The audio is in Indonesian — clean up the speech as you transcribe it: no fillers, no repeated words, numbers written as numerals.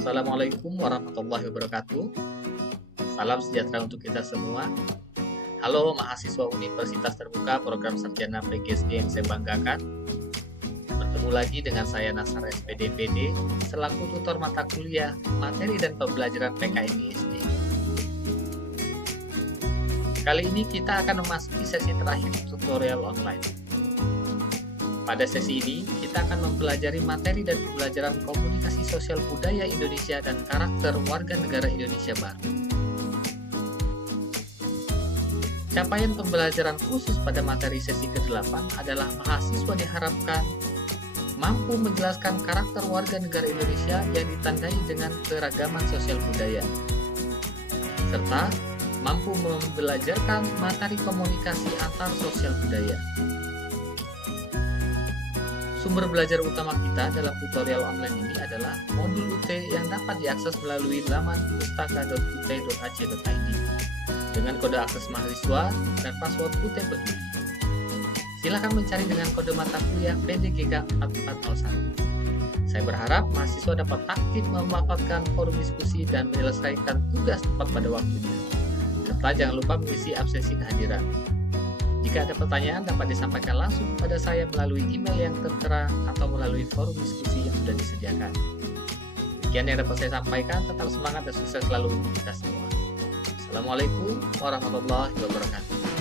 Assalamualaikum warahmatullahi wabarakatuh. Salam sejahtera untuk kita semua. Halo mahasiswa Universitas Terbuka Program Sarjana PGSD yang saya banggakan. Bertemu lagi dengan saya Nasar SPD selaku tutor mata kuliah, materi dan pembelajaran PKN ISD. Kali ini kita akan memasuki sesi terakhir tutorial online. Pada sesi ini, kita akan mempelajari materi dan pembelajaran komunikasi sosial budaya Indonesia dan karakter warga negara Indonesia baru. Capaian pembelajaran khusus pada materi sesi ke-8 adalah mahasiswa diharapkan mampu menjelaskan karakter warga negara Indonesia yang ditandai dengan keragaman sosial budaya, serta mampu membelajarkan materi komunikasi antar sosial budaya. Sumber belajar utama kita dalam tutorial online ini adalah modul UT yang dapat diakses melalui laman pustaka.ut.ac.id dengan kode akses mahasiswa dan password UT Peduli. Silakan mencari dengan kode mata kuliah PDGK 4401. Saya berharap mahasiswa dapat aktif memanfaatkan forum diskusi dan menyelesaikan tugas tepat pada waktunya. Serta jangan lupa mengisi absensi kehadiran. Jika ada pertanyaan dapat disampaikan langsung kepada saya melalui email yang tertera atau melalui forum diskusi yang sudah disediakan. Sekian yang dapat saya sampaikan, tetap semangat dan sukses selalu untuk kita semua. Assalamualaikum warahmatullahi wabarakatuh.